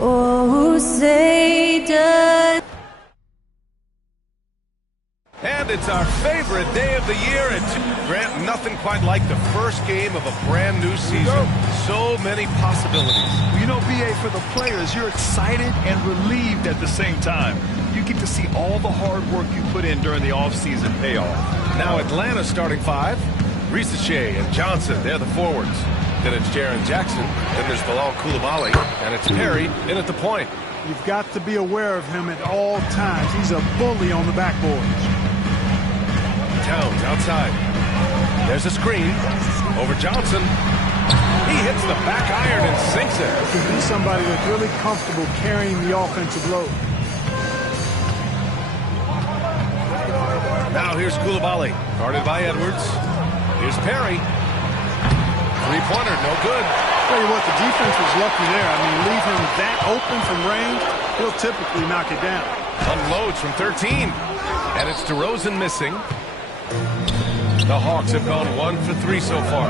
Oh, say does. And it's our favorite day of the year. And Grant, nothing quite like the first game of a brand new season. So many possibilities. You know, BA, for the players, you're excited and relieved at the same time. You get to see all the hard work you put in during the offseason pay off. Now Atlanta's starting five. Risache and Johnson, they're the forwards. Then it's Jaren Jackson. Then there's Bilal Coulibaly. And it's Perry in at the point. You've got to be aware of him at all times. He's a bully on the backboards. Towns outside. There's a screen. Over Johnson. He hits the back iron and sinks it. He's somebody that's really comfortable carrying the offensive load. Now here's Coulibaly. Guarded by Edwards. Here's Perry. Three-pointer, no good. Tell you what, the defense was lucky there. I mean, leave him that open from range, he'll typically knock it down. Unloads from 13. And it's DeRozan missing. The Hawks have gone 1 for 3 so far.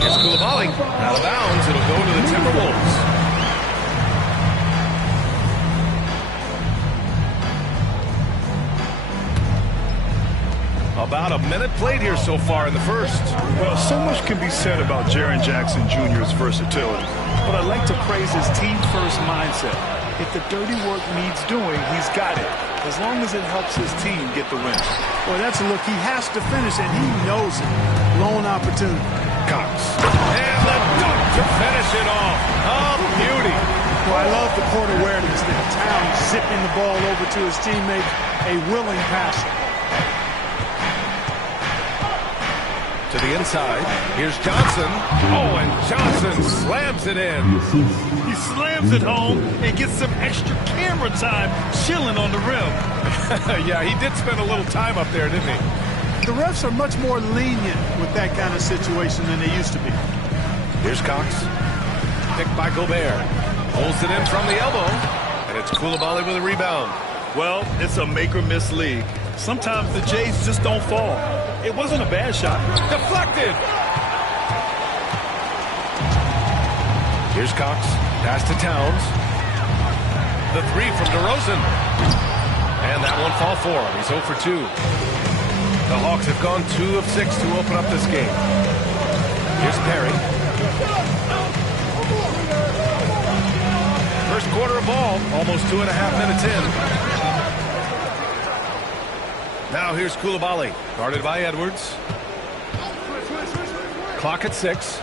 Here's Coulibaly. Out of bounds, it'll go to the Timberwolves. About a minute played here so far in the first. Well, so much can be said about Jaren Jackson Jr.'s versatility, but I'd like to praise his team-first mindset. If the dirty work needs doing, he's got it, as long as it helps his team get the win. Boy, that's a look. He has to finish, and he knows it. Lone opportunity. Cox. And the dunk to finish it off. Oh, beauty. Well, I love the court awareness there. Towns zipping the ball over to his teammate, a willing passer. To the inside. Here's Johnson. Oh, and Johnson slams it in. He slams it home and gets some extra camera time chilling on the rim. Yeah, he did spend a little time up there, didn't he? The refs are much more lenient with that kind of situation than they used to be. Here's Cox. Picked by Gobert. Holds it in from the elbow. And it's Coulibaly with a rebound. Well, it's a make-or-miss league. Sometimes the Jays just don't fall. It wasn't a bad shot. Deflected. Here's Cox. Pass to Towns. The three from DeRozan. And that one fall for him. He's 0 for 2. The Hawks have gone 2 of 6 to open up this game. Here's Perry. First quarter of ball. Almost 2.5 minutes in. Now here's Coulibaly, guarded by Edwards. Clock at 6.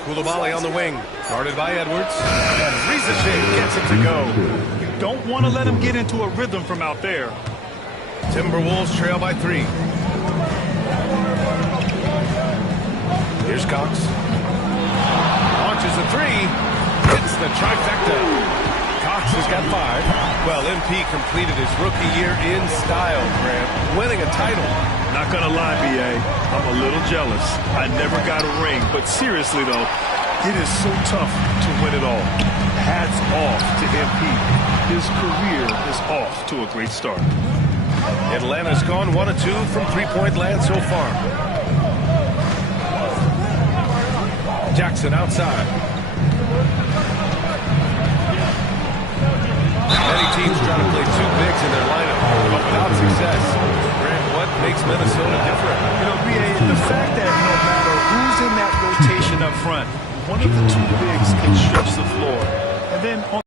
Coulibaly on the wing, guarded by Edwards. And Risache gets it to go. You don't want to let him get into a rhythm from out there. Timberwolves trail by 3. Here's Cox. Launches a 3. Hits the trifecta. Cox has got 5. Well, MP completed his rookie year in style, Grant, winning a title. Not gonna lie, BA, I'm a little jealous. I never got a ring, but seriously though, it is so tough to win it all. Hats off to MP. His career is off to a great start. Atlanta's gone 1 of 2 from three-point land so far. Jackson outside. Many teams try to play 2 bigs in their lineup, but without success. Grant, what makes Minnesota different? You know, BA, the fact that no matter who's in that rotation up front, one of the 2 bigs can stretch the floor. And then on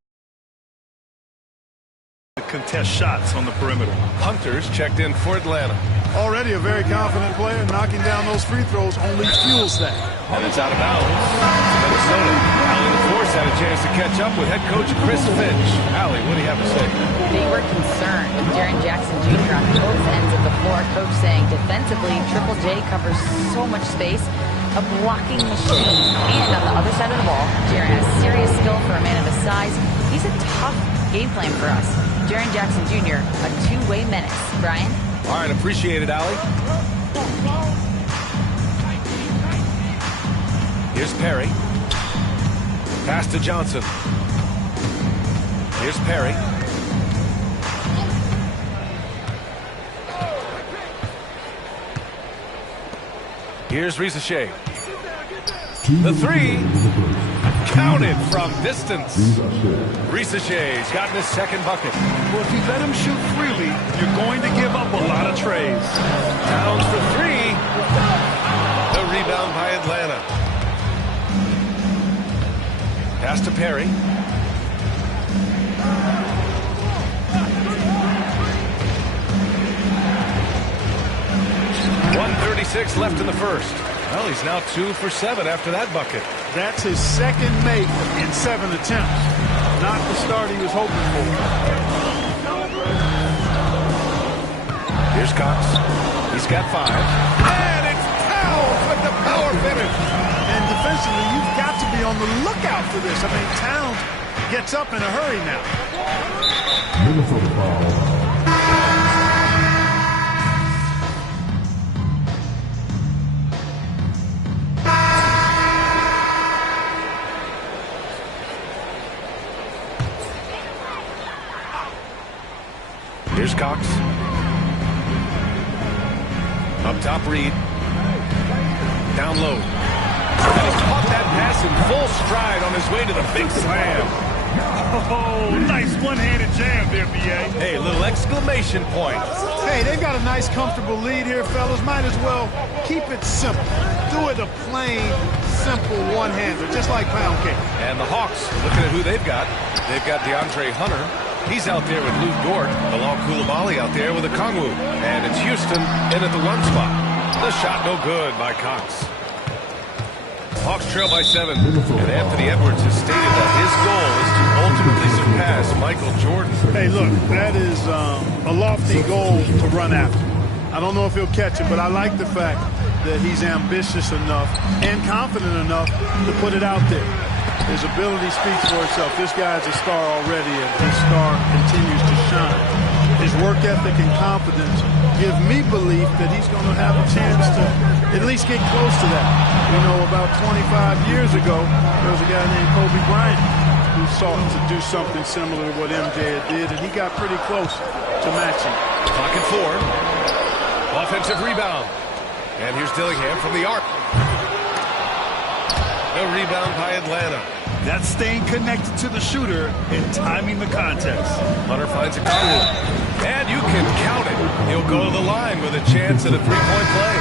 the contest shots on the perimeter. Hunter's checked in for Atlanta. Already a very confident player. Knocking down those free throws only fuels that. And it's out of bounds. Minnesota. Allie LaForce had a chance to catch up with head coach Chris Finch. Allie, what do you have to say? They were concerned with Jaren Jackson Jr. on both ends of the floor. Coach saying defensively, Triple J covers so much space. A blocking machine. And on the other side of the ball, Jaren has serious skill for a man of his size. He's a tough game plan for us. Jaren Jackson Jr., a 2-way menace. Brian? All right, appreciate it, Allie. Here's Perry. Pass to Johnson. Here's Perry. Here's Ricochet. The three. Counted from distance. Ricochet's gotten his second bucket. Well, if you let him shoot freely, you're going to give up a lot of trays. Towns for three. The rebound by Atlanta. Pass to Perry. .136 left in the first. Well, he's now 2 for 7 after that bucket. That's his second make in 7 attempts. Not the start he was hoping for. Here's Cox. He's got 5. And it's Towns with the power finish. And defensively, you've got to be on the lookout for this. I mean, Towns gets up in a hurry now. Minnesota foul. Here's Cox. Up top, Reed. Down low. And he caught that pass in full stride on his way to the big slam. Oh, nice one-handed jam there, B.A. Hey, little exclamation point. Hey, they've got a nice, comfortable lead here, fellas. Might as well keep it simple. Do it a plain, simple one-hander, just like pound cake. And the Hawks, looking at who they've got DeAndre Hunter. He's out there with Lou Dort. Bilal Coulibaly out there with a Kongwu. And it's Houston in at the 1 spot. The shot no good by Cox. Hawks trail by 7. And Anthony Edwards has stated that his goal is to ultimately surpass Michael Jordan. Hey, look, that is a lofty goal to run after. I don't know if he'll catch it, but I like the fact that he's ambitious enough and confident enough to put it out there. His ability speaks for itself. This guy's a star already, and his star continues to shine. His work ethic and confidence give me belief that he's going to have a chance to at least get close to that. You know, about 25 years ago, there was a guy named Kobe Bryant who sought to do something similar to what MJ did, and he got pretty close to matching. Pocket 4. Offensive rebound. And here's Dillingham from the arc. No rebound by Atlanta. That's staying connected to the shooter and timing the contest. Hunter finds a Kongwu. And you can count it. He'll go to the line with a chance at a three-point play.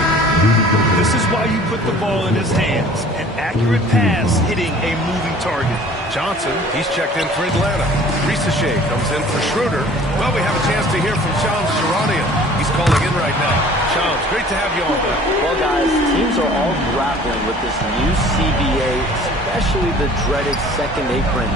This is why you put the ball in his hands. An accurate pass hitting a moving target. Johnson, he's checked in for Atlanta. Ricochet comes in for Schroeder. Well, we have a chance to hear from Shams Charania. He's calling in right now. Shams, great to have you on. Well, guys, teams are all grappling with this new CBA, especially the dreaded second apron.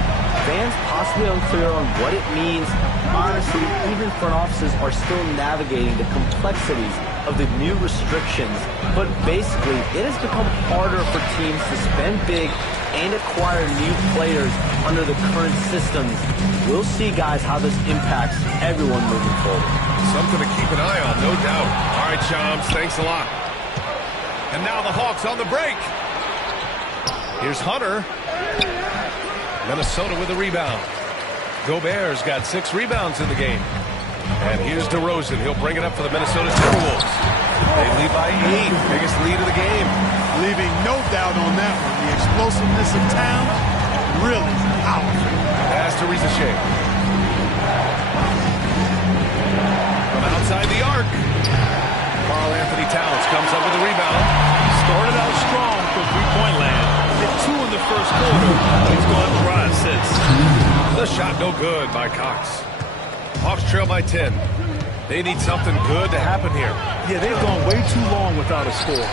Fans possibly unclear on what it means. Honestly, even front offices are still navigating the complexities of the new restrictions. But basically, it has become harder for teams to spend big and acquire new players under the current systems. We'll see, guys, how this impacts everyone moving forward. Something to keep an eye on, no doubt. All right, Shams, thanks a lot. And now the Hawks on the break. Here's Hunter. Minnesota with a rebound. Gobert's got 6 rebounds in the game. And here's DeRozan. He'll bring it up for the Minnesota Timberwolves. They lead by 8. Biggest lead of the game. Leaving no doubt on that one. The explosiveness of Towns, really powerful. Pass to Ricochet. From outside the arc. Karl Anthony Towns comes up with a rebound. Started out strong from three-point land. Hit 2 in the first quarter. He's gone dry since. The shot no good by Cox. Hawks trail by 10. They need something good to happen here. Yeah, they've gone way too long without a score.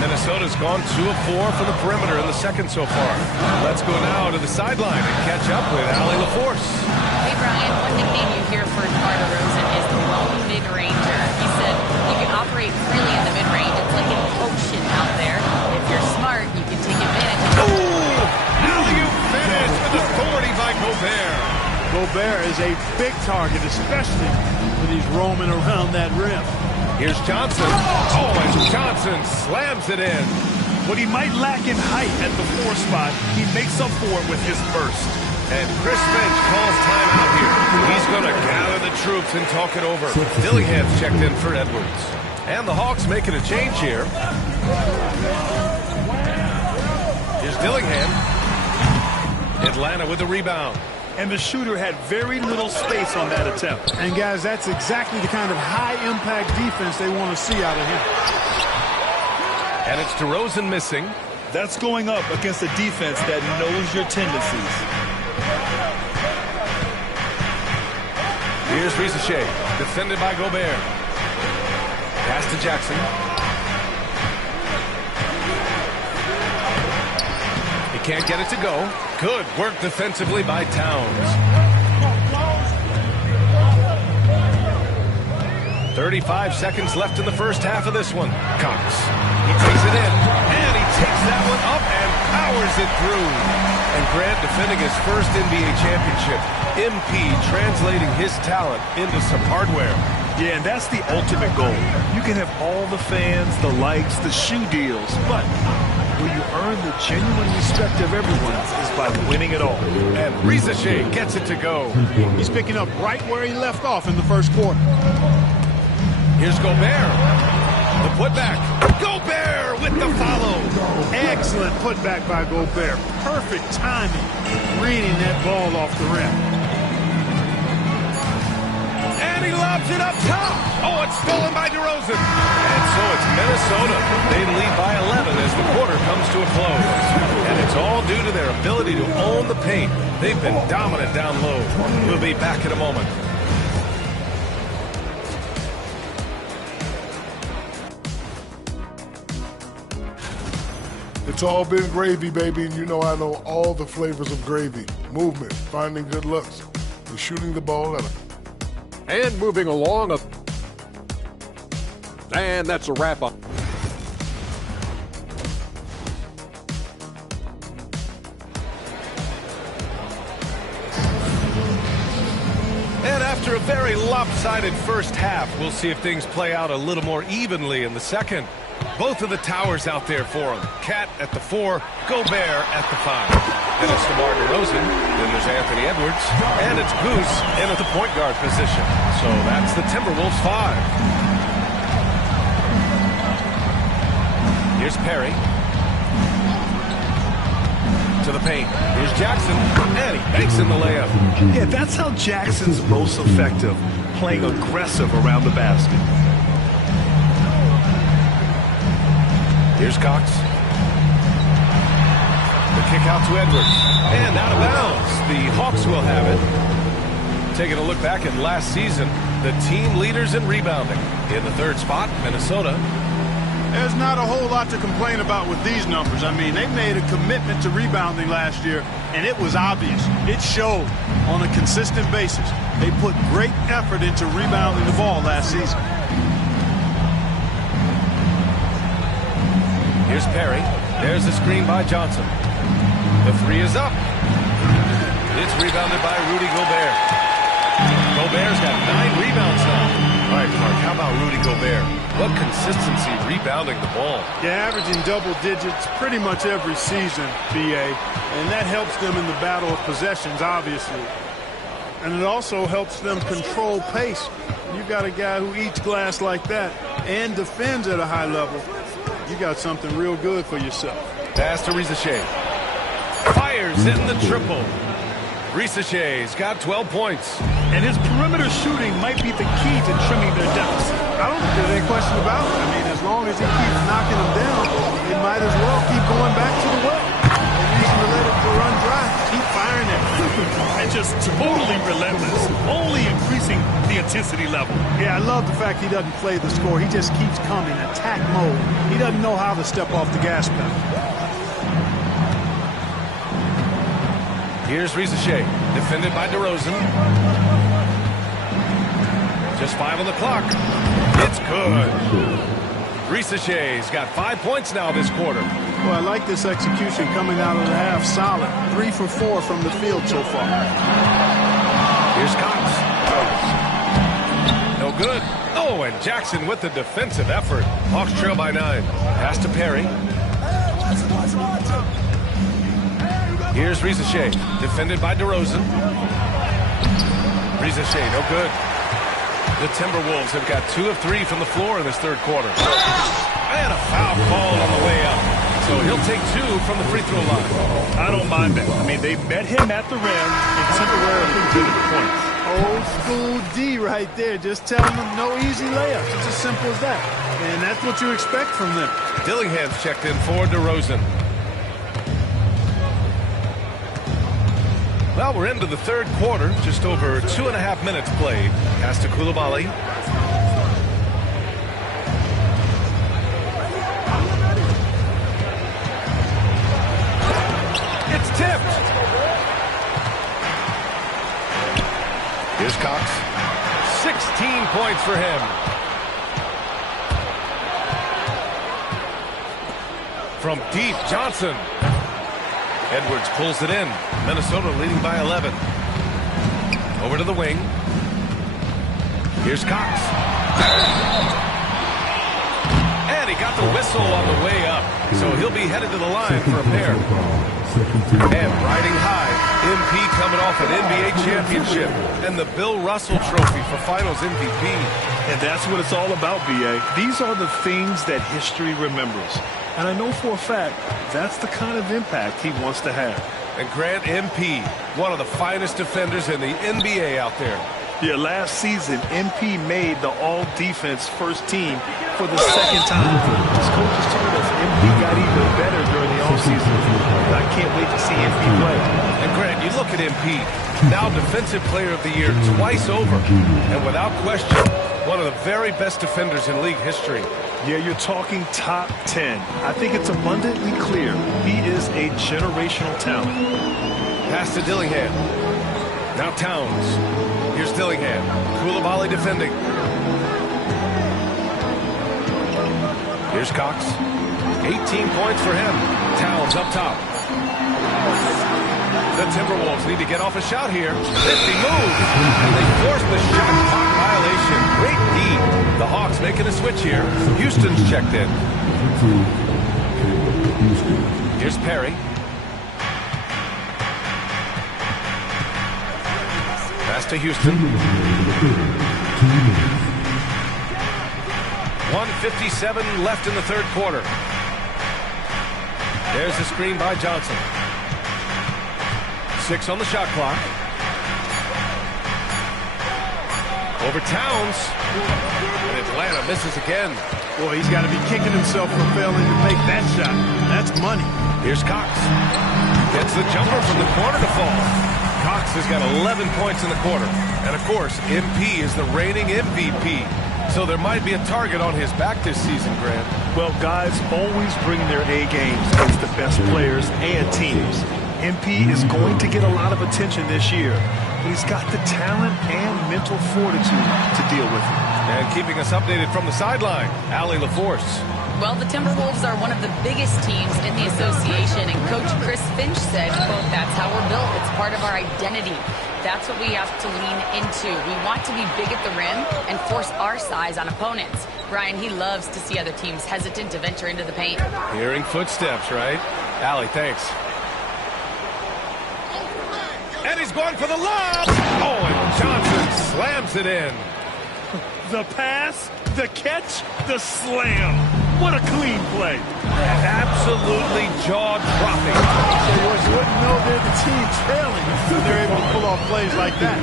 Minnesota's gone 2 of 4 from the perimeter in the second so far. Let's go now to the sideline and catch up with Allie LaForce. Hey, Brian, one nickname you hear for DeMar DeRozan is the lone mid-ranger. He said you can operate freely in the mid-range. It's like an ocean out there. If you're smart, you can take advantage of it. Ooh! Alley-oop finish with authority by Gobert. Gobert is a big target, especially when he's roaming around that rim. Here's Johnson. Oh, and Johnson slams it in. What he might lack in height at the 4 spot, he makes up for it with his burst. And Chris Finch calls timeout here. He's going to gather the troops and talk it over. Dillingham's checked in for Edwards. And the Hawks making a change here. Here's Dillingham. Atlanta with the rebound. And the shooter had very little space on that attempt. And, guys, that's exactly the kind of high-impact defense they want to see out of him. And it's DeRozan missing. That's going up against a defense that knows your tendencies. Here's Rizachet, defended by Gobert. Pass to Jackson. He can't get it to go. Good work defensively by Towns. 35 seconds left in the first half of this one. Cox. He takes it in, and he takes that one up and powers it through. And Grant defending his first NBA championship. MP translating his talent into some hardware. Yeah, and that's the ultimate goal. You can have all the fans, the likes, the shoe deals, but where you earn the genuine respect of everyone is by winning it all. And Rizachet gets it to go. He's picking up right where he left off in the first quarter. Here's Gobert. The putback. Gobert with the follow. Excellent putback by Gobert. Perfect timing, reading that ball off the rim. And he lobs it up top. Oh, it's stolen by DeRozan. And so it's Minnesota. They lead by 11 as the quarter comes to a close. And it's all due to their ability to own the paint. They've been dominant down low. We'll be back in a moment. It's all been gravy, baby, and you know I know all the flavors of gravy. Movement, finding good looks, and shooting the ball at them. And moving along. And that's a wrap-up. And after a very lopsided first half, we'll see if things play out a little more evenly in the second. Both of the towers out there for him. Cat at the 4, Gobert at the 5. And it's DeMar DeRozan. Then there's Anthony Edwards. And it's Goose in at the point guard position. So that's the Timberwolves 5. Here's Perry. To the paint. Here's Jackson. And he banks in the layup. Yeah, that's how Jackson's most effective, playing aggressive around the basket. Here's Cox. The kick out to Edwards. And out of bounds. The Hawks will have it. Taking a look back at last season, the team leaders in rebounding. In the third spot, Minnesota. There's not a whole lot to complain about with these numbers. I mean, they made a commitment to rebounding last year, and it was obvious. It showed on a consistent basis. They put great effort into rebounding the ball last season. Here's Perry. There's the screen by Johnson. The 3 is up. It's rebounded by Rudy Gobert. Gobert's got 9 rebounds now. All right, Clark, how about Rudy Gobert? What consistency rebounding the ball. Yeah, averaging double digits pretty much every season, BA. And that helps them in the battle of possessions, obviously. And it also helps them control pace. You've got a guy who eats glass like that and defends at a high level. You got something real good for yourself. Pass to Rizachet. Fires in the triple. Risachet's got 12 points. And his perimeter shooting might be the key to trimming their deficit. I don't think there's any question about it. I mean, as long as he keeps knocking them down, they might as well keep going back to the well. No reason to let it run dry. Keep firing it. And just totally relentless, only increasing the intensity level. Yeah, I love the fact he doesn't play the score. He just keeps coming, attack mode. He doesn't know how to step off the gas pedal. Here's Rizachet, defended by DeRozan. Just 5 on the clock. It's good. Rizachet's got 5 points now this quarter. Well, I like this execution coming out of the half solid. 3 for 4 from the field so far. Here's Cox. No good. Oh, and Jackson with the defensive effort. Hawks trail by 9. Pass to Perry. Here's Rizachet, defended by DeRozan. Rizachet, no good. The Timberwolves have got 2 of 3 from the floor in this third quarter. And a foul call on the way up. So he'll take 2 from the free throw line. I don't mind that. I mean, they met him at the rim and temporarily prevented points. Old school D right there. Just telling them no easy layups. It's as simple as that. And that's what you expect from them. Dillingham's checked in for DeRozan. Well, we're into the third quarter. Just over 2.5 minutes played. Pass to Coulibaly. It's tipped. Here's Cox. 16 points for him. From deep, Johnson. Edwards pulls it in. Minnesota leading by 11. Over to the wing. Here's Cox. And he got the whistle on the way up. So he'll be headed to the line for a pair. And riding high, MP coming off an NBA championship and the Bill Russell Trophy for Finals MVP. And that's what it's all about, B.A. These are the things that history remembers. And I know for a fact that's the kind of impact he wants to have. And Grant, MP, one of the finest defenders in the NBA out there. Yeah, last season, MP made the all-defense first team for the second time. His coaches told us MP got even better during the offseason. I can't wait to see MP play. And Grant, you look at MP, now Defensive Player of the Year twice over. And without question, one of the very best defenders in league history. Yeah, you're talking top 10. I think it's abundantly clear he is a generational talent. Pass to Dillingham. Now Towns. Here's Dillingham. Coulibaly defending. Here's Cox. 18 points for him. Towns up top. The Timberwolves need to get off a shot here. 50 moves. And they force the shot clock violation. Great D. The Hawks making a switch here. Houston's checked in. Here's Perry. Pass to Houston. 1:57 left in the third quarter. There's the screen by Johnson. 6 on the shot clock. Over Towns. And Atlanta misses again. Boy, he's got to be kicking himself for failing to make that shot. That's money. Here's Cox. Gets the jumper from the corner to fall. Cox has got 11 points in the quarter. And, of course, MP is the reigning MVP. So there might be a target on his back this season, Grant. Well, guys always bring their A games against the best players and teams. MP is going to get a lot of attention this year, but he's got the talent and mental fortitude to deal with it. And keeping us updated from the sideline, Allie LaForce. Well, the Timberwolves are one of the biggest teams in the association, and Coach Chris Finch said, quote, "That's how we're built. It's part of our identity. That's what we have to lean into. We want to be big at the rim and force our size on opponents." Brian, he loves to see other teams hesitant to venture into the paint. Hearing footsteps, right? Allie, thanks. And he's going for the lob. Oh, and Johnson slams it in. The pass, the catch, the slam. What a clean play. Absolutely jaw-dropping. You wouldn't know they're the team trailing when they're able to pull off plays like that.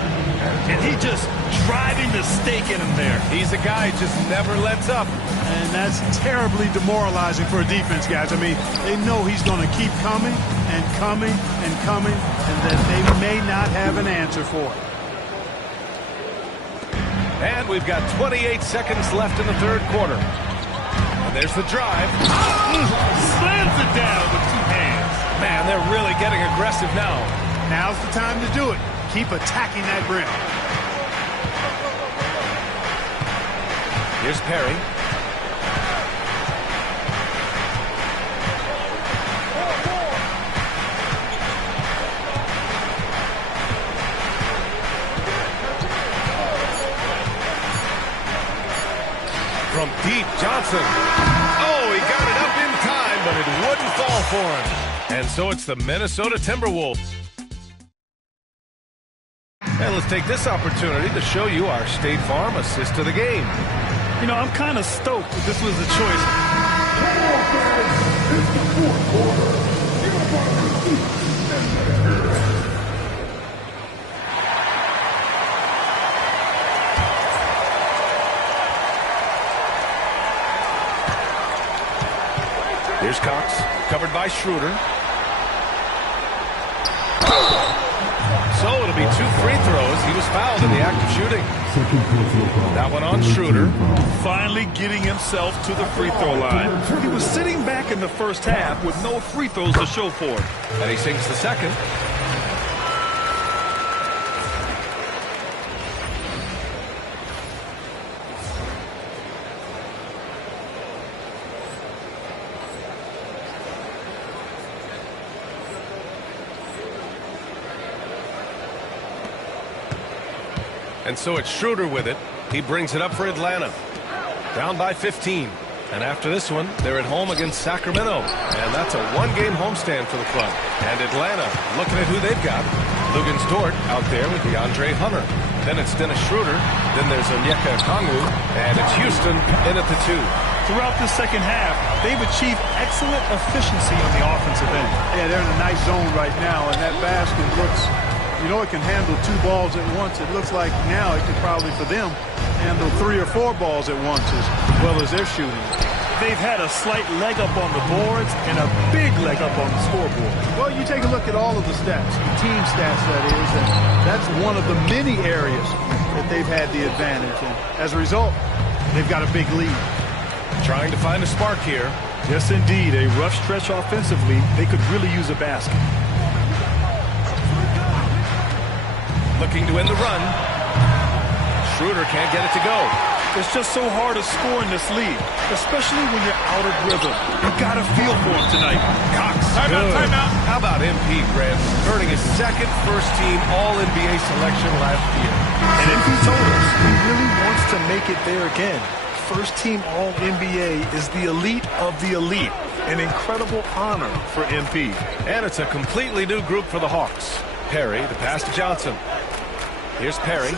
And he just driving the stake in him there. He's a guy who just never lets up. And that's terribly demoralizing for a defense, guys. I mean, they know he's going to keep coming and coming and coming, and that they may not have an answer for it. And we've got 28 seconds left in the third quarter. And there's the drive. Slams it down with 2 hands. Man, they're really getting aggressive now. Now's the time to do it. Keep attacking that rim. Here's Perry. From deep, Johnson. Oh, he got it up in time, but it wouldn't fall for him. And so it's the Minnesota Timberwolves. And let's take this opportunity to show you our State Farm assist of the game. You know, I'm kind of stoked that this was a choice. Here's Cox, covered by Schroeder. So it'll be 2 free throws. He was fouled in the act of shooting. That one on Schroeder. Finally getting himself to the free throw line. He was sitting back in the first half with no free throws to show for it. And he sinks the second. And so it's Schroeder with it. He brings it up for Atlanta. Down by 15. And after this one, they're at home against Sacramento. And that's a 1-game homestand for the club. And Atlanta, looking at who they've got. Lugans Dort out there with DeAndre Hunter. Then it's Dennis Schroeder. Then there's Onyeka Okongwu. And it's Houston in at the 2. Throughout the second half, they've achieved excellent efficiency on the offensive end. Yeah, they're in a nice zone right now, and that basket looks, you know, it can handle 2 balls at once. It looks like now it could probably, for them, handle 3 or 4 balls at once as well as they're shooting. They've had a slight leg up on the boards and a big leg up on the scoreboard. Well, you take a look at all of the stats, the team stats that is, and that's one of the many areas that they've had the advantage. And as a result, they've got a big lead. Trying to find a spark here. Yes, indeed. A rough stretch offensively. They could really use a basket. Looking to end the run. Schroeder can't get it to go. It's just so hard to score in this league, especially when you're out of rhythm. You got to feel for him tonight. Cox. Timeout. How about MP, Grant, earning his second first-team All-NBA selection last year? And if he told us he really wants to make it there again, first-team All-NBA is the elite of the elite. An incredible honor for MP. And it's a completely new group for the Hawks. Perry, the pass to Johnson. Here's Perry.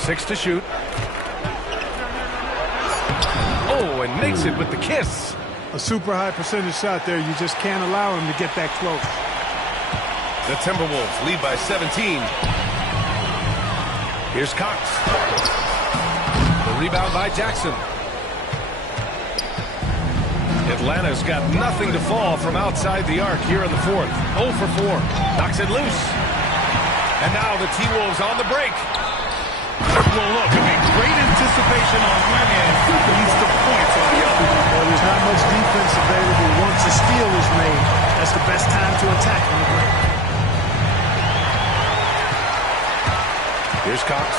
Six to shoot. Oh, and makes it with the kiss. A super high percentage shot there. You just can't allow him to get that close. The Timberwolves lead by 17. Here's Cox. The rebound by Jackson. Atlanta's got nothing to fall from outside the arc here in the fourth. 0 for 4. Knocks it loose. And now the T-Wolves on the break. Well, look, I mean, great anticipation on one end leads to points on the other. Well, there's not much defense available once a steal is made. That's the best time to attack on the break. Here's Cox.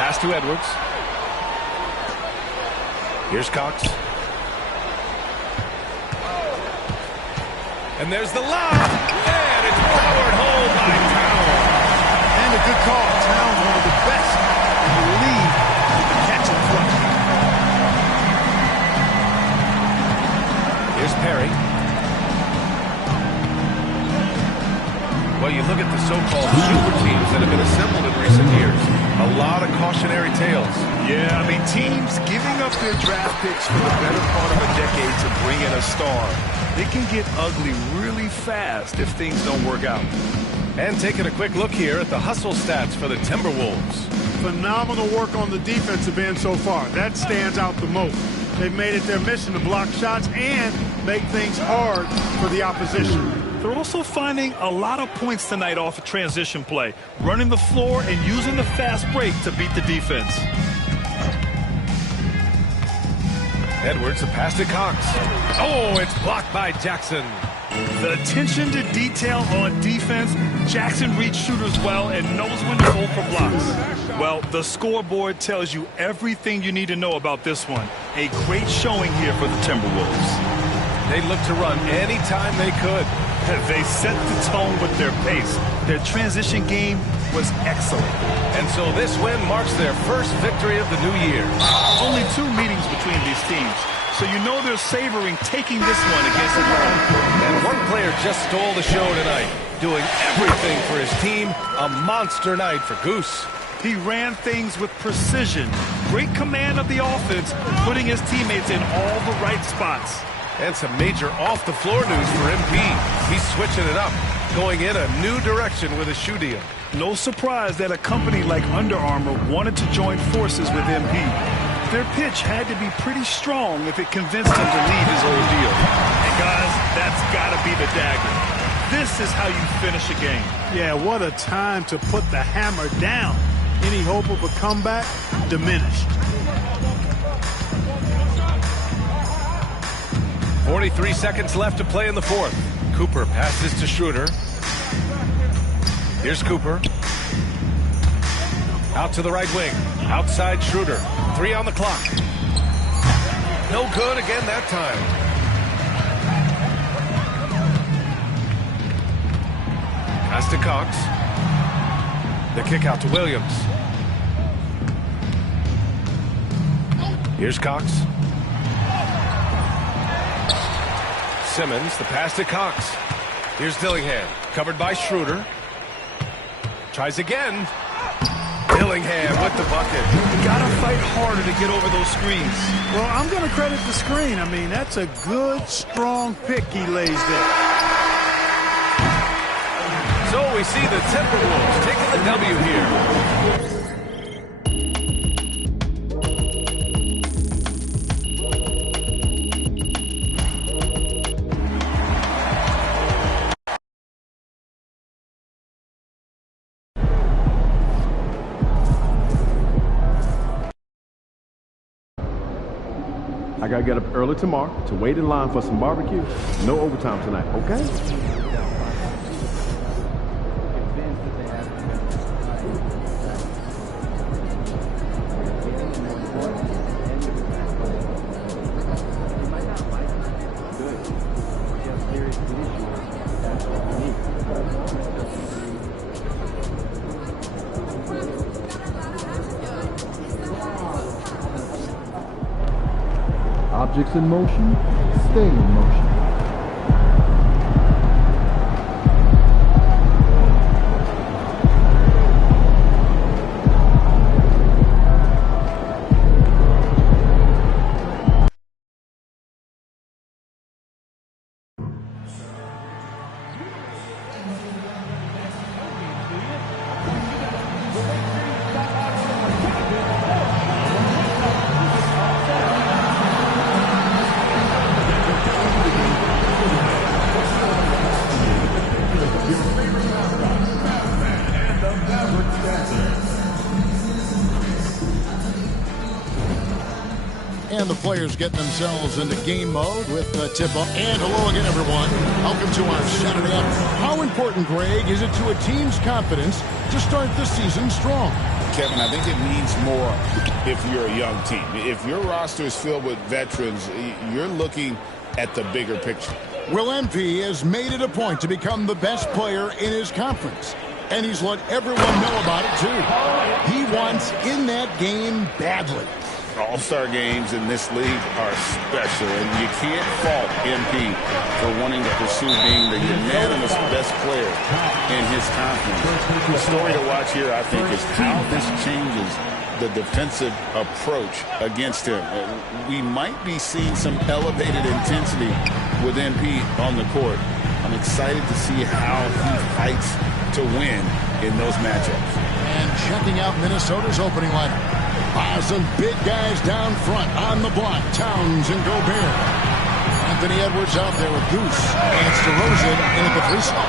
Pass to Edwards. Here's Cox. And there's the lob. And it's powered home by Towns. And a good call. Towns, one of the best in the league with the catch and flush. Here's Perry. Well, you look at the so-called super teams that have been assembled in recent years. A lot of cautionary tales. Yeah, I mean, teams giving up their draft picks for the better part of a decade to bring in a star. It can get ugly really fast if things don't work out. And taking a quick look here at the hustle stats for the Timberwolves. Phenomenal work on the defensive end so far. That stands out the most. They've made it their mission to block shots and make things hard for the opposition. They're also finding a lot of points tonight off of transition play, running the floor and using the fast break to beat the defense. Edwards, a pass to Cox. Oh, it's blocked by Jackson. The attention to detail on defense, Jackson reads shooters well and knows when to go for blocks. Well, the scoreboard tells you everything you need to know about this one. A great showing here for the Timberwolves. They look to run anytime they could. They set the tone with their pace. Their transition game was excellent. And so this win marks their first victory of the new year. Only 2 meetings between these teams, so you know they're savoring taking this one against Atlanta. And one player just stole the show tonight, doing everything for his team. A monster night for Goose. He ran things with precision. Great command of the offense, putting his teammates in all the right spots. And some major off-the-floor news for MP. He's switching it up, going in a new direction with a shoe deal. No surprise that a company like Under Armour wanted to join forces with MP. Their pitch had to be pretty strong if it convinced him to leave his old deal. And guys, that's got to be the dagger. This is how you finish a game. Yeah, what a time to put the hammer down. Any hope of a comeback diminished. 43 seconds left to play in the fourth. Cooper passes to Schroeder. Here's Cooper. Out to the right wing. Outside Schroeder. 3 on the clock. No good again that time. Pass to Cox. The kick out to Williams. Here's Cox. Simmons, the pass to Cox. Here's Dillingham, covered by Schroeder. Tries again. Dillingham with the bucket. You gotta fight harder to get over those screens. Well, I'm going to credit the screen. I mean, that's a good, strong pick he lays there. So we see the Timberwolves taking the W here. I gotta get up early tomorrow to wait in line for some barbecue. No overtime tonight, okay? Objects in motion, stay in motion. And the players getting themselves into game mode with the tip-off. And hello again, everyone. Welcome to our Saturday afternoon. How important, Greg, is it to a team's confidence to start the season strong? Kevin, I think it means more if you're a young team. If your roster is filled with veterans, you're looking at the bigger picture. Well, MP has made it a point to become the best player in his conference. And he's let everyone know about it, too. He wants in that game badly. All-star games in this league are special, and you can't fault MP for wanting to pursue being the unanimous best player in his conference. The story to watch here, I think, is how this changes the defensive approach against him. We might be seeing some elevated intensity with MP on the court. I'm excited to see how he fights to win in those matchups. And checking out Minnesota's opening lineup. Some big guys down front on the block. Towns and Gobert. Anthony Edwards out there with Goose. And it's DeRozan in at the free throw.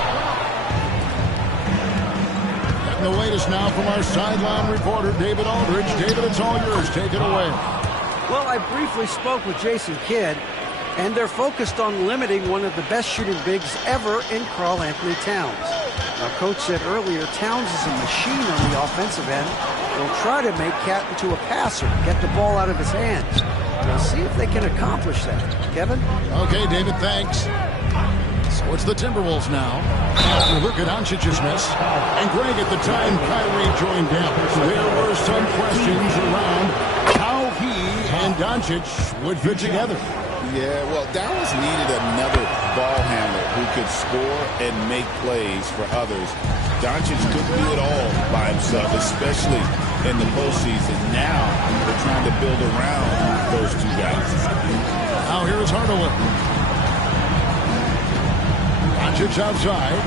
And the latest now from our sideline reporter, David Aldridge. David, it's all yours. Take it away. Well, I briefly spoke with Jason Kidd, and they're focused on limiting one of the best shooting bigs ever in Karl Anthony Towns. Now, Coach said earlier, Towns is a machine on the offensive end. They'll try to make Cat into a passer, get the ball out of his hands. We'll see if they can accomplish that. Kevin? Okay, David, thanks. So it's the Timberwolves now after Luka Doncic's miss. And Greg, at the time Kyrie joined Dallas, there were some questions around how he and Doncic would fit together. Yeah, well, Dallas needed another ball handler who could score and make plays for others. Doncic couldn't do it all by himself, especially in the postseason. Now they're trying to build around those two guys. Now here is Hardaway. Doncic outside.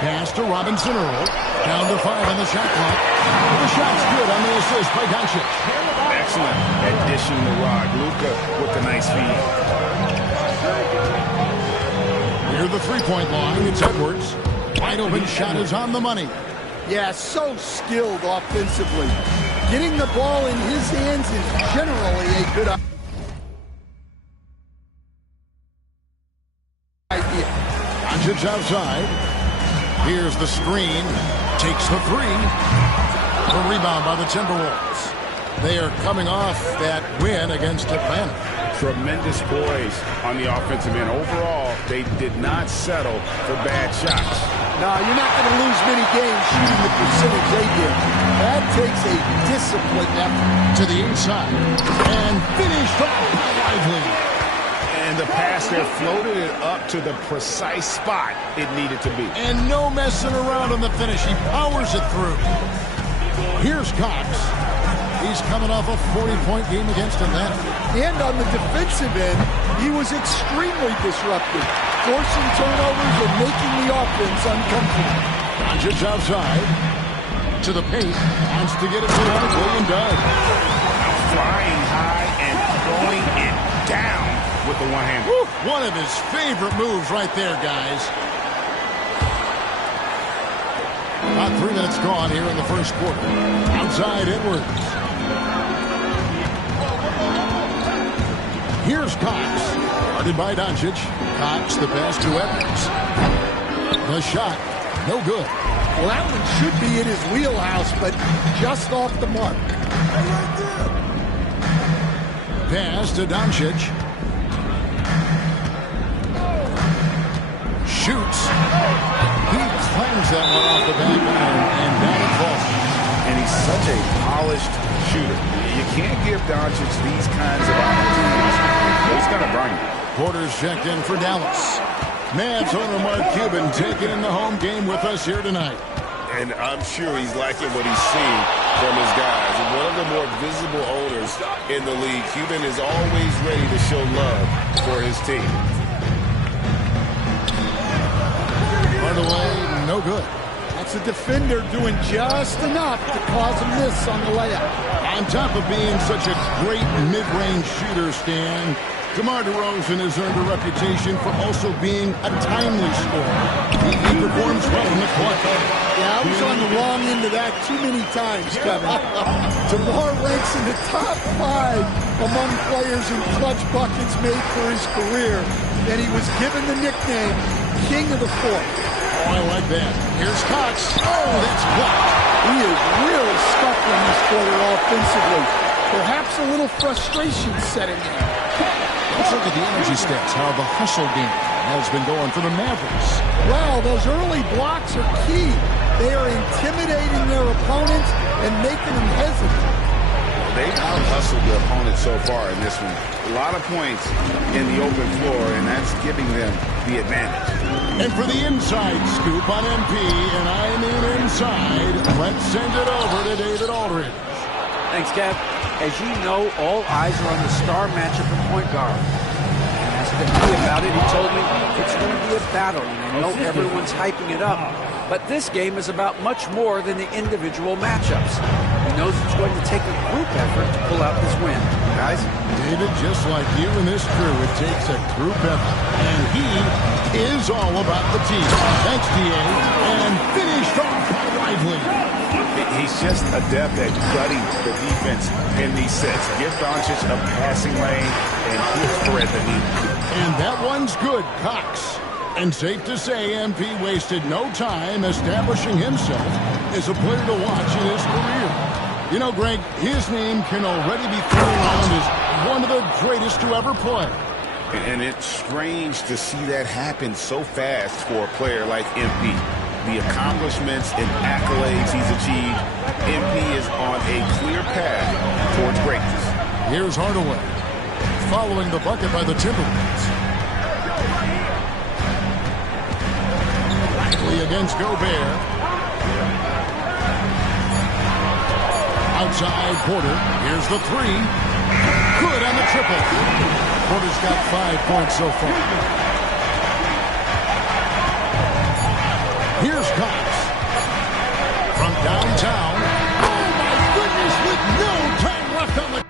Pass to Robinson Earl. Down to 5 on the shot clock. The shot's good on the assist by Doncic. Excellent addition to Rod. Luka with the nice feed. Near the three-point line, it's Edwards. Wide open shot is on the money. Yeah, so skilled offensively. Getting the ball in his hands is generally a good idea. Doncic outside. Here's the screen. Takes the three. The rebound by the Timberwolves. They are coming off that win against Atlanta. Tremendous poise on the offensive end. Overall, they did not settle for bad shots. No, you're not going to lose many games shooting the percentage they did. That takes a disciplined effort. To the inside. And finished off by Lively. And the pass there floated it up to the precise spot it needed to be. And no messing around on the finish. He powers it through. Here's Cox. He's coming off a 40-point game against Atlanta. And on the defensive end, he was extremely disruptive, forcing turnovers and making the offense uncomfortable. Doncic outside. To the paint. Wants to get it vertically and does. Flying high and throwing it down with the one hand. One of his favorite moves right there, guys. About 3 minutes gone here in the first quarter. Outside Edwards. Here's Cox. Guarded by Doncic. Cox the pass to Edwards. The shot. No good. Well, that one should be in his wheelhouse, but just off the mark. Pass to Doncic. Shoots. He claims that one off the back iron and down it falls. And he's such a polished shooter. You can't give Doncic these kinds of opportunities. He's going to burn you. Porter's checked in for Dallas. Mavs owner Mark Cuban taking in the home game with us here tonight. And I'm sure he's liking what he's seeing from his guys. And one of the more visible owners in the league, Cuban is always ready to show love for his team. Hardaway, no good. That's a defender doing just enough to cause a miss on the layup. On top of being such a great mid-range shooter, Stan, DeMar DeRozan has earned a reputation for also being a timely scorer. He performs well in the clutch. Yeah, I was on the wrong end of that too many times, Kevin. DeMar ranks in the top 5 among players in clutch buckets made for his career, and he was given the nickname King of the Fourth. Oh, I like that. Here's Cox. Oh, that's blocked. He is really scuffling this quarter offensively. Perhaps a little frustration setting in. Let's look at the energy stats, how the hustle game has been going for the Mavericks. Well, those early blocks are key. They are intimidating their opponents and making them hesitant. They've out-hustled the opponent so far in this one. A lot of points in the open floor, and that's giving them the advantage. And for the inside scoop on MP, and I mean inside, let's send it over to David Aldridge. Thanks, Kev. As you know, all eyes are on the star matchup at point guard. And asked MP about it, he told me it's going to be a battle, and I know everyone's hyping it up. But this game is about much more than the individual matchups. He knows it's going to take a group effort to pull out this win. Guys? David, just like you and this crew, it takes a group effort. And he is all about the team. Thanks, D.A. And finished off by Lively. He's just adept at gutting the defense in these sets. Give Doncic a passing lane, and he'll spread the knee. And that one's good, Cox. And safe to say, MP wasted no time establishing himself as a player to watch in his career. You know, Greg, his name can already be thrown around as one of the greatest to ever play. And it's strange to see that happen so fast for a player like MP. The accomplishments and accolades he's achieved, MP is on a clear path towards greatness. Here's Hardaway, following the bucket by the Timberwolves. Riley against Gobert. Outside Porter. Here's the three. Good on the triple. Porter's got 5 points so far. Here's Cox. From downtown. Oh, my goodness, with no time left on the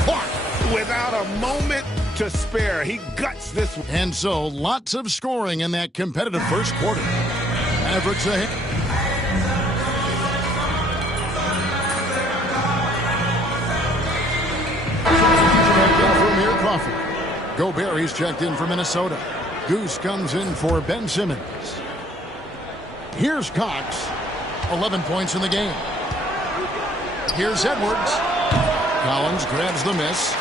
clock. Without a moment to spare, he guts this one. And so, lots of scoring in that competitive first quarter. Mavericks ahead. Gobert, he's checked in for Minnesota. Goose comes in for Ben Simmons. Here's Cox. 11 points in the game. Here's Edwards. Collins grabs the miss.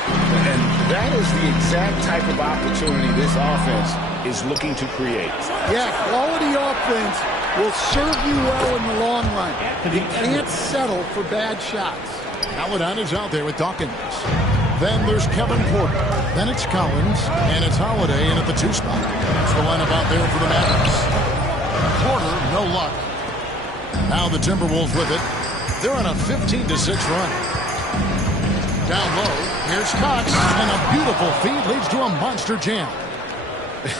And that is the exact type of opportunity this offense is looking to create. Yeah, quality offense will serve you well in the long run. You can't settle for bad shots. Paladon is out there with Dawkins. Then there's Kevin Porter. Then it's Collins. And it's Holiday in at the 2 spot. That's the lineup out there for the Mavericks. Porter, no luck. Now the Timberwolves with it. They're on a 15-6 run. Down low, here's Cox. And a beautiful feed leads to a monster jam.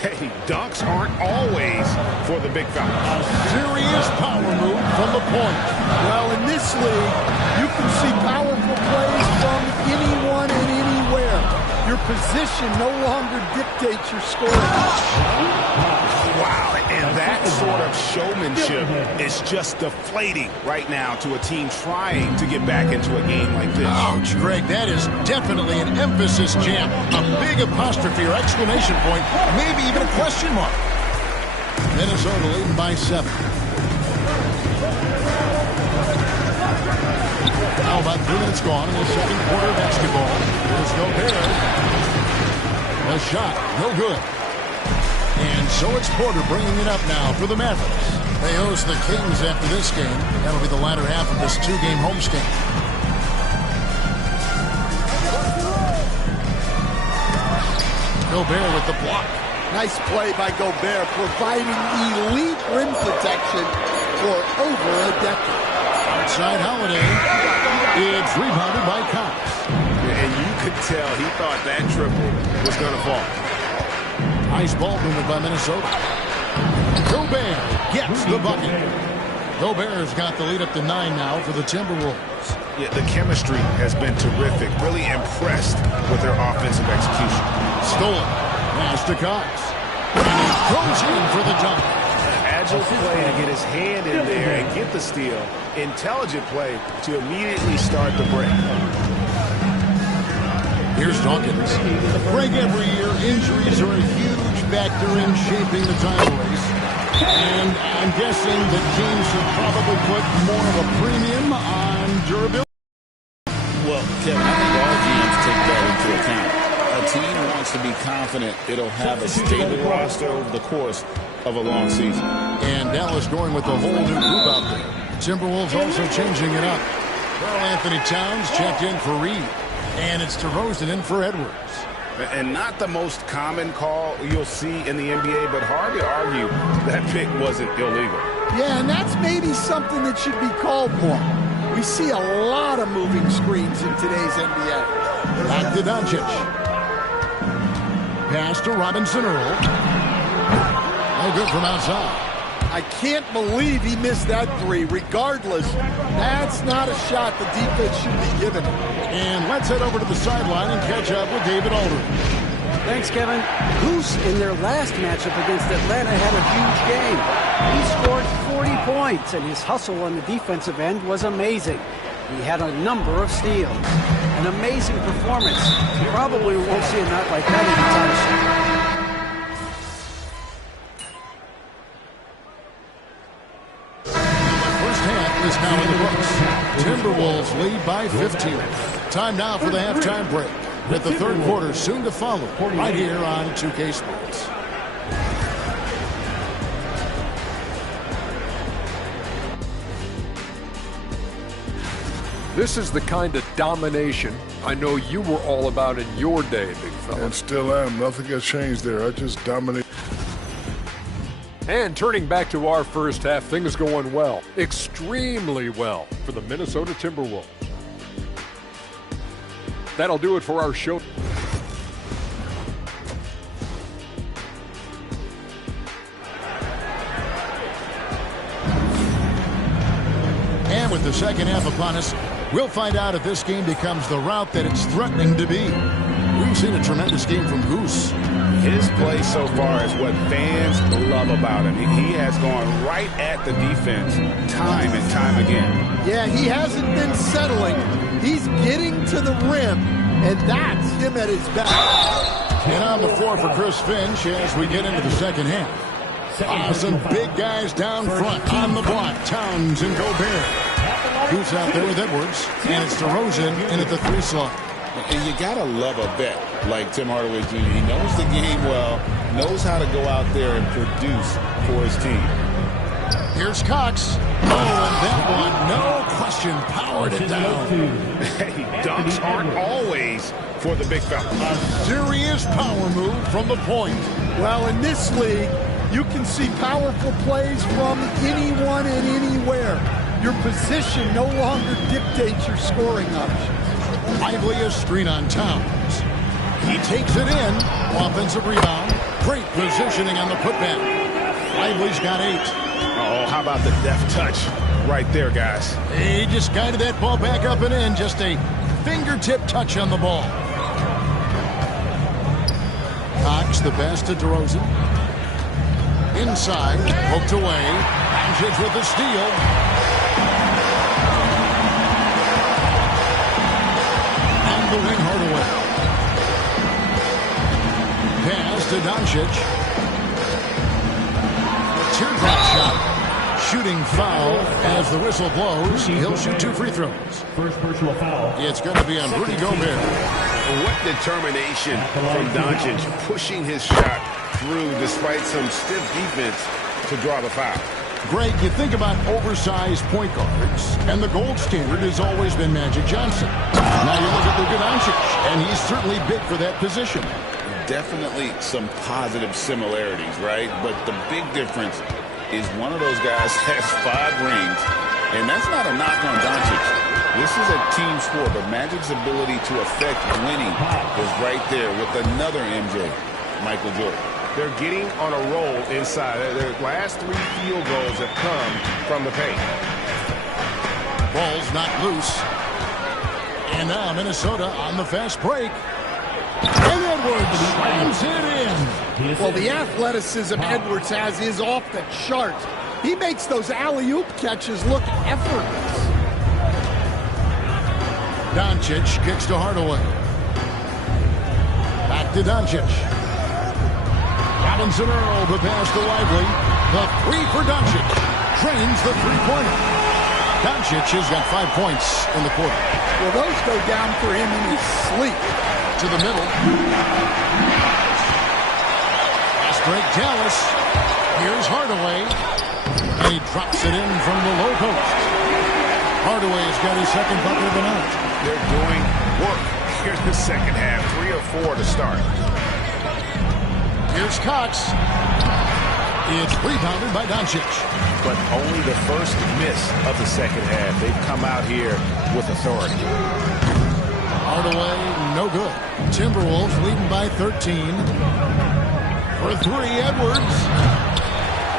Hey, dunks aren't always for the big fella. A serious power move from the point. Well, in this league, you can see powerful plays from anyone and anywhere. Your position no longer dictates your scoring. Wow, and that sort of showmanship is just deflating right now to a team trying to get back into a game like this. Ouch, Greg, that is definitely an emphasis jam. A big apostrophe or exclamation point, maybe even a question mark. Minnesota leading by 7. Now about 3 minutes gone in the second quarter of basketball. Here's Gobert. A shot, no good. And so it's Porter bringing it up now for the Mavericks. They host the Kings after this game. That'll be the latter half of this 2-game homestand. Gobert with the block. Nice play by Gobert, providing elite rim protection for over a decade. Outside Holiday. It's rebounded by Cox. And you could tell he thought that triple was going to fall. Nice ball movement by Minnesota. Gobert gets the bucket. Gobert's got the lead up to 9 now for the Timberwolves. Yeah, the chemistry has been terrific. Really impressed with their offensive execution. Stolen. Pass to Cox. And he goes in for the dunk. Agile play to get his hand in there and get the steal. Intelligent play to immediately start the break. Here's Dawkins. Greg, every year, injuries are a huge factor in shaping the title race. And I'm guessing that teams should probably put more of a premium on durability. Well, Kevin, I think all teams take that into account. A team wants to be confident it'll have a stable roster over the course of a long season. And Dallas going with a whole new group out there. Timberwolves also changing it up. Karl Anthony Towns checked in for Reed. And it's DeRozan in for Edwards. And not the most common call you'll see in the NBA, but hard to argue that pick wasn't illegal. Yeah, and that's maybe something that should be called more. We see a lot of moving screens in today's NBA. Back to Doncic. Pass to Robinson Earl. No good from outside. I can't believe he missed that 3. Regardless, that's not a shot the defense should be giving him. And let's head over to the sideline and catch up with David Aldridge. Thanks, Kevin. Goose, in their last matchup against Atlanta, had a huge game. He scored 40 points, and his hustle on the defensive end was amazing. He had a number of steals. An amazing performance. Probably won't see a night like that anytime soon. Is now in the books. Timberwolves lead by 15. Time now for the halftime break. with the third quarter soon to follow right here on 2K Sports. This is the kind of domination I know you were all about in your day, big fella. And still am. Nothing has changed there. I just dominate. And turning back to our first half, things going well. Extremely well for the Minnesota Timberwolves. That'll do it for our show. And with the second half upon us, we'll find out if this game becomes the route that it's threatening to be. We've seen a tremendous game from Goose. His play so far is what fans love about him. He has gone right at the defense time and time again. Yeah, he hasn't been settling. He's getting to the rim, and that's him at his best. And on the floor for Chris Finch as we get into the second half. Some big guys down front on the block. Towns and Gobert. Goose out there with Edwards, and it's DeRozan in at the 3 slot. And you got to love a vet like Tim Hardaway Jr. He knows the game well, knows how to go out there and produce for his team. Here's Cox. Oh, and that one, no question, powered it down. Hey, dunks aren't always for the big fella. A serious power move from the point. Well, in this league, you can see powerful plays from anyone and anywhere. Your position no longer dictates your scoring options. Lively a screen on Towns. He takes it in. Offensive rebound. Great positioning on the putback. Lively's got 8. Oh, how about the deft touch right there, guys? He just guided that ball back up and in. Just a fingertip touch on the ball. Cox the pass to DeRozan. Inside. Poked away. Doncic with the steal. The wing Hardaway. Pass to Doncic. Teardrop shot. Shooting foul as the whistle blows. He'll shoot 2 free throws. First personal foul. It's going to be on Rudy Gobert. What determination from Doncic, pushing his shot through despite some stiff defense to draw the foul. Greg, you think about oversized point guards, and the gold standard has always been Magic Johnson. Now you look at Luka Doncic, and he's certainly big for that position. Definitely some positive similarities, right? But the big difference is one of those guys has 5 rings, and that's not a knock on Doncic. This is a team sport, but Magic's ability to affect winning is right there with another MJ, Michael Jordan. They're getting on a roll inside. Their last 3 field goals have come from the paint. Ball's not loose. And now Minnesota on the fast break. And Edwards slams it in. Well, the athleticism Edwards has is off the charts. He makes those alley-oop catches look effortless. Doncic kicks to Hardaway. Back to Doncic. Robinson Earl, the pass to Lively. The 3 for Doncic. Drains the 3-pointer. Doncic has got 5 points in the quarter. Well, those go down for him in his sleep. To the middle. Fast break Dallas. Here's Hardaway. And he drops it in from the low post. Hardaway's got his second bucket of the night. They're doing work here in the second half. 3 or 4 to start. Here's Cox. It's rebounded by Doncic. But only the first miss of the second half. They've come out here with authority. Hardaway, no good. Timberwolves leading by 13. For 3, Edwards.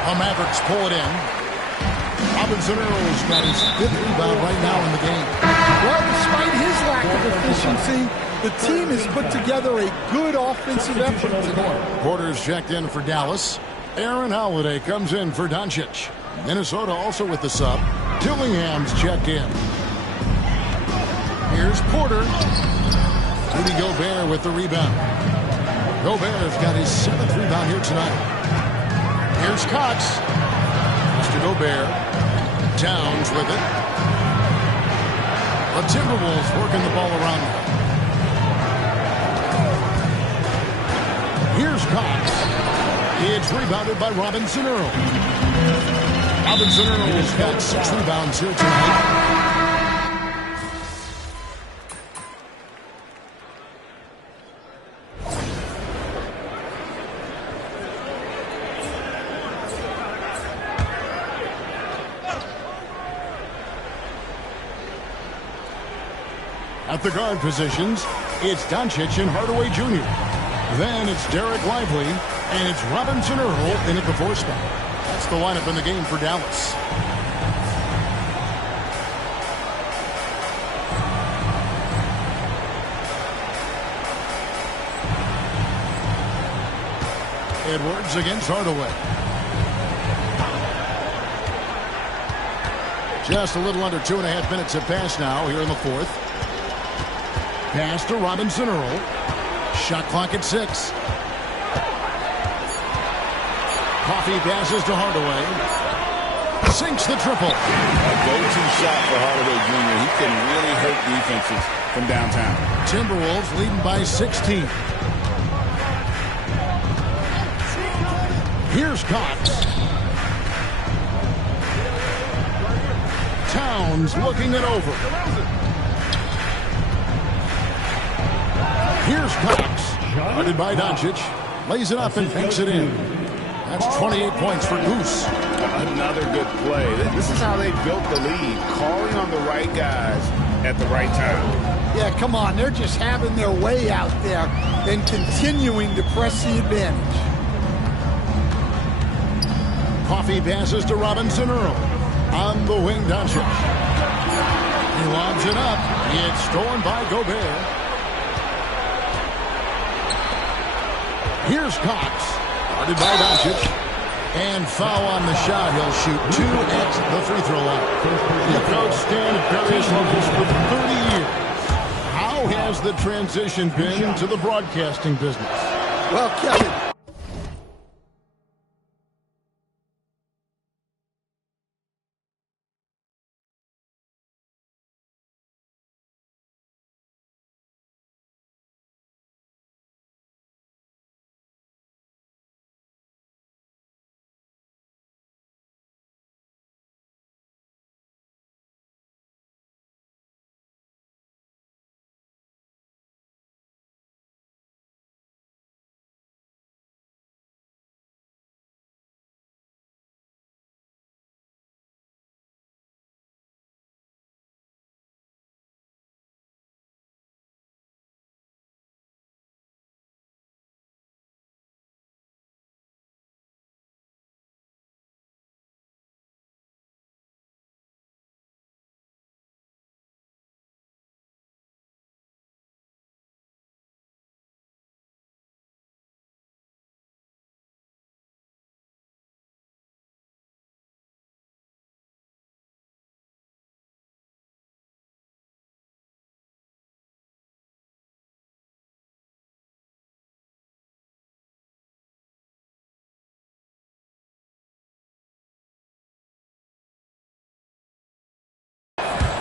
The Mavericks pull it in. Robinson Earl's got his 5th rebound right now in the game. Well, despite his lack of efficiency, the team has put together a good offensive effort tonight. Porter's checked in for Dallas. Aaron Holiday comes in for Doncic. Minnesota also with the sub. Dillingham's checked in. Here's Porter. Rudy Gobert with the rebound. Gobert's got his 7th rebound here tonight. Here's Cox. Mr. Gobert. Towns with it. The Timberwolves working the ball around. Here's Cox. It's rebounded by Robinson Earl. Robinson Earl's got 6 rebounds here tonight. At the guard positions, it's Doncic and Hardaway Jr. Then it's Derek Lively, and it's Robinson Earl in at the 4 spot. That's the lineup in the game for Dallas. Edwards against Hardaway. Just a little under 2.5 minutes have passed now here in the 4th. Pass to Robinson Earl. Shot clock at 6. Coffey passes to Hardaway. Sinks the triple. A go-to shot for Hardaway Jr. He can really hurt defenses from downtown. Timberwolves leading by 16. Here's Cox. Towns looking it over. Here's Cox. Guarded by Doncic. Lays it up and banks it in. That's 28 points for Goose. Another good play. This is how they built the lead. Calling on the right guys at the right time. Yeah, come on. They're just having their way out there and continuing to press the advantage. Coffey passes to Robinson Earl. On the wing, Doncic. He lobs it up. It's stolen by Gobert. Here's Cox. Guarded by Doncic. And foul on the shot. He'll shoot 2 at the free throw line. The coach stand at various levels for 30 years. How has the transition been to the broadcasting business? Well, Kevin.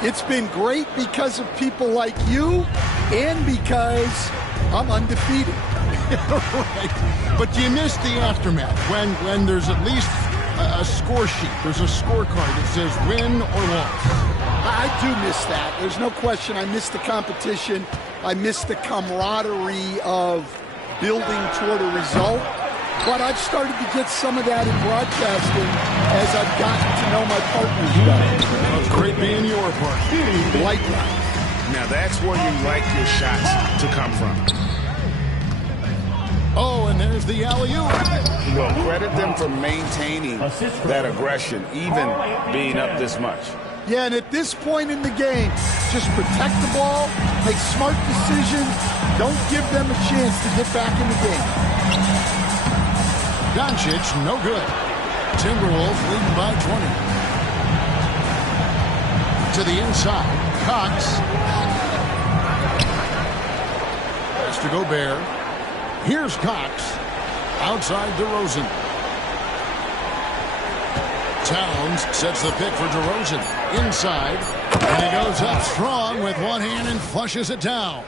It's been great because of people like you and because I'm undefeated. Right. But do you miss the aftermath when there's at least a score sheet? There's a scorecard that says win or loss. I do miss that. There's no question. I miss the competition. I miss the camaraderie of building toward a result. But I've started to get some of that in broadcasting as I've gotten to know my partners better. Well, it's great being your partner. Like that. Now that's where you like your shots to come from. Oh, and there's the alley-oop. Well, credit them for maintaining that aggression, even being up this much. Yeah, and at this point in the game, just protect the ball, make smart decisions, don't give them a chance to get back in the game. Doncic, no good. Timberwolves leading by 20. To the inside, Cox. Pass to Gobert. Here's Cox. Outside DeRozan. Towns sets the pick for DeRozan. Inside. And he goes up strong with one hand and flushes it down.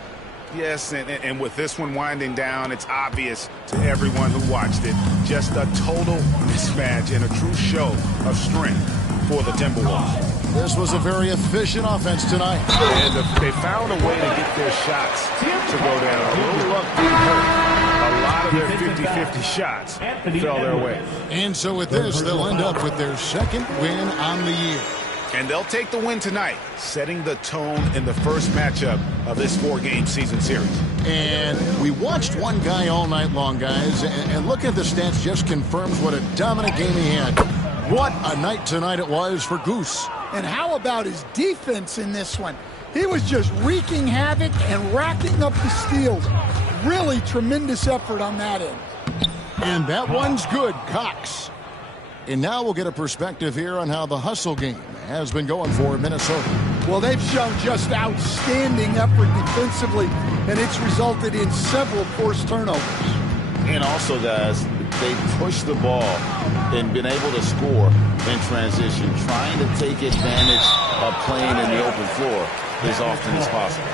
Yes, and with this one winding down, it's obvious to everyone who watched it. Just a total mismatch and a true show of strength for the Timberwolves. This was a very efficient offense tonight. And they found a way to get their shots to go down. A little luck didn't hurt. A lot of their 50-50 shots fell their way. And so with this, they'll end up with their second win on the year. And they'll take the win tonight, setting the tone in the first matchup of this 4-game season series. And we watched one guy all night long, guys, and looking at the stats just confirms what a dominant game he had. What a night tonight it was for Goose. And how about his defense in this one? He was just wreaking havoc and racking up the steals. Really tremendous effort on that end. And that one's good, Cox. And now we'll get a perspective here on how the hustle game has been going for Minnesota. Well, they've shown just outstanding effort defensively, and it's resulted in several forced turnovers. And also, guys, they pushed the ball and been able to score in transition, trying to take advantage of playing in the open floor as often as possible.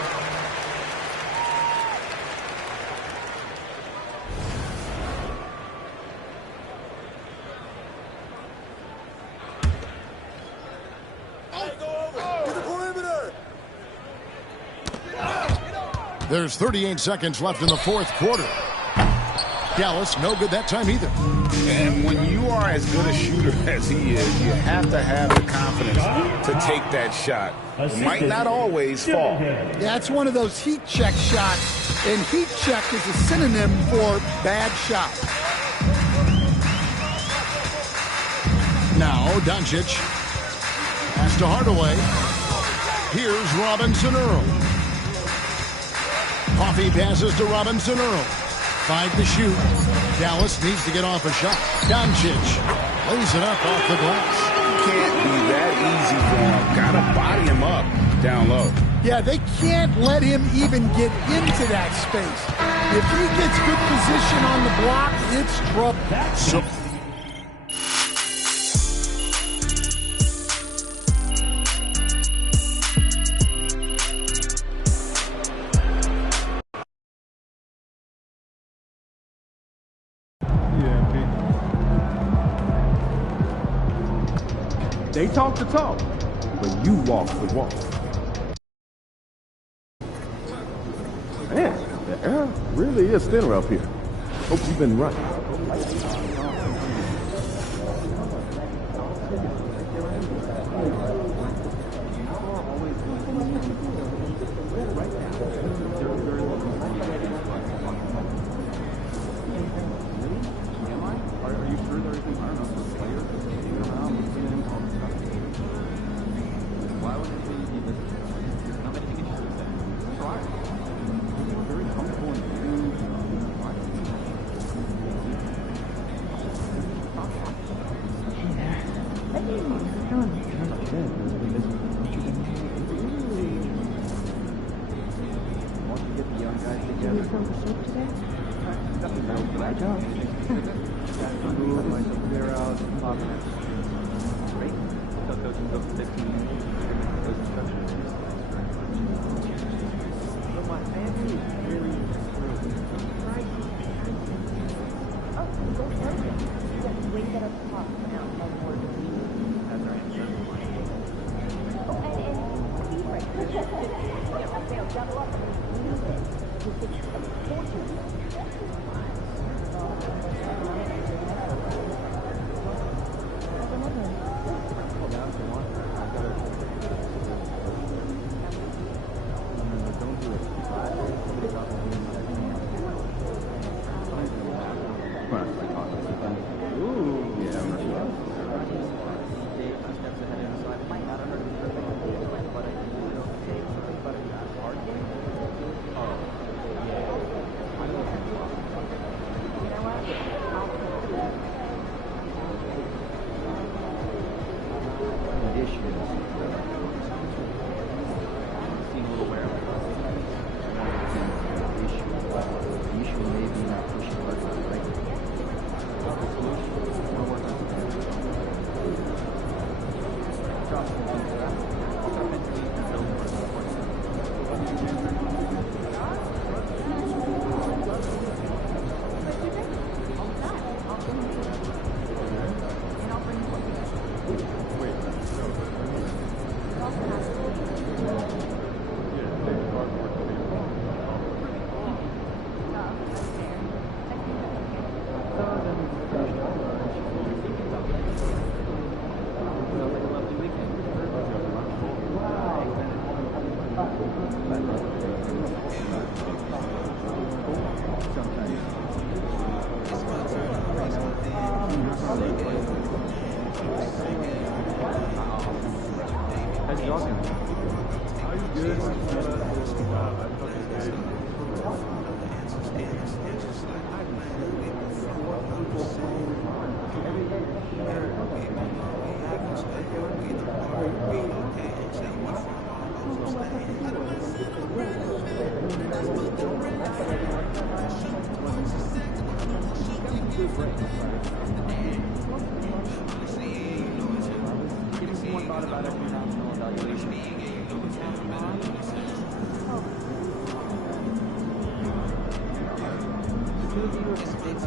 There's 38 seconds left in the fourth quarter. Dallas, no good that time either. And when you are as good a shooter as he is, you have to have the confidence to take that shot. It might not always fall. Yeah, it's one of those heat check shots, and heat check is a synonym for bad shot. Now, Doncic. Pass to Hardaway. Here's Robinson Earl. Coffee passes to Robinson Earl. 5 to shoot. Dallas needs to get off a shot. Doncic lays it up off the glass. Can't be that easy for him. Gotta body him up down low. Yeah, they can't let him even get into that space. If he gets good position on the block, it's trouble. So They talk the talk, but you walk the walk. Man, the air really is thinner up here. Hope you've been right. Giving one thought about every national evaluation. Two of you are mistakes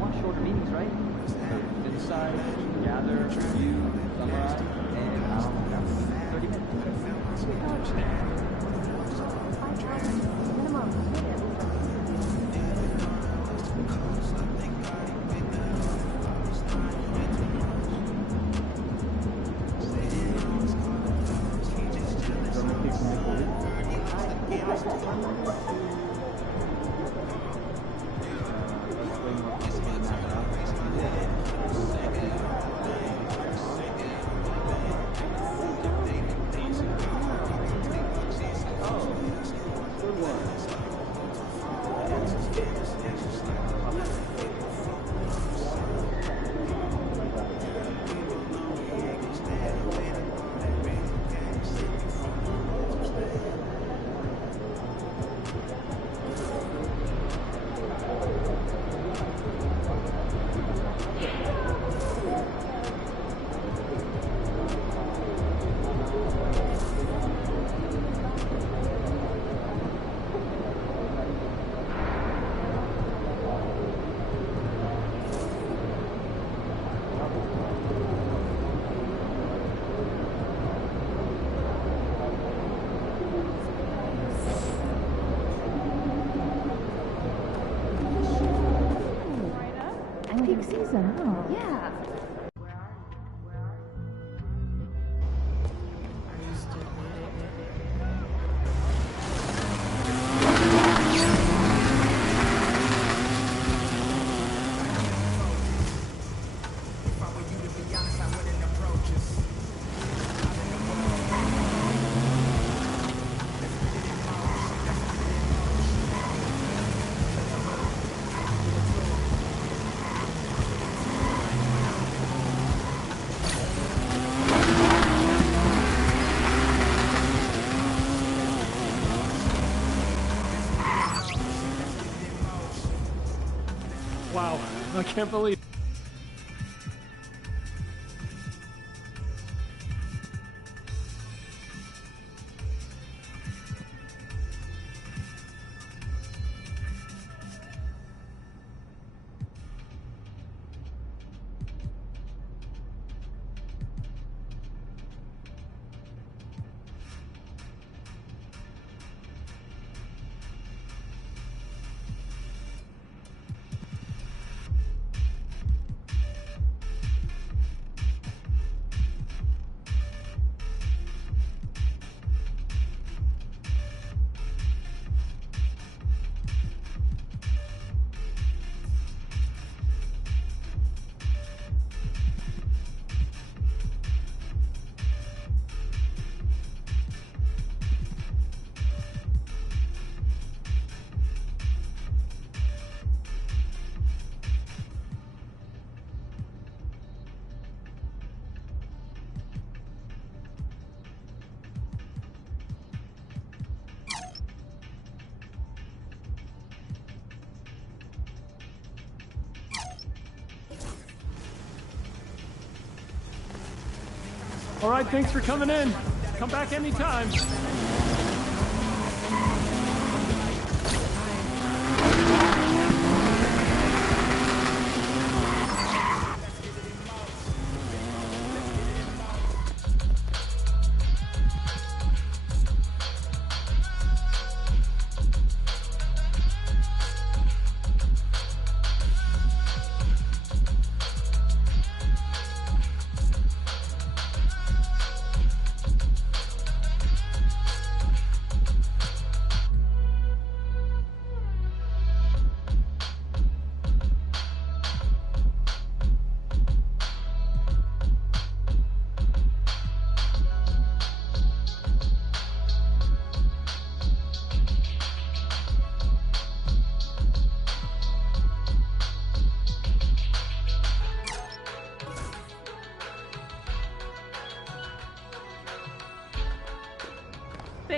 on shorter meetings, right? Decide, gather, review, summarize, and that's 30 minutes. Peak season, huh? Yeah. Wow, I can't believe. All right, thanks for coming in. Come back anytime.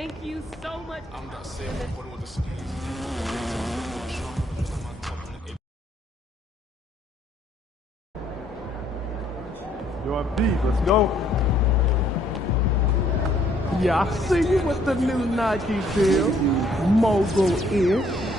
Thank you so much. I'm not saying what with the skis. Yo, beef, let's go. Yeah, I see you with the new Nike deal. Mogul-ish.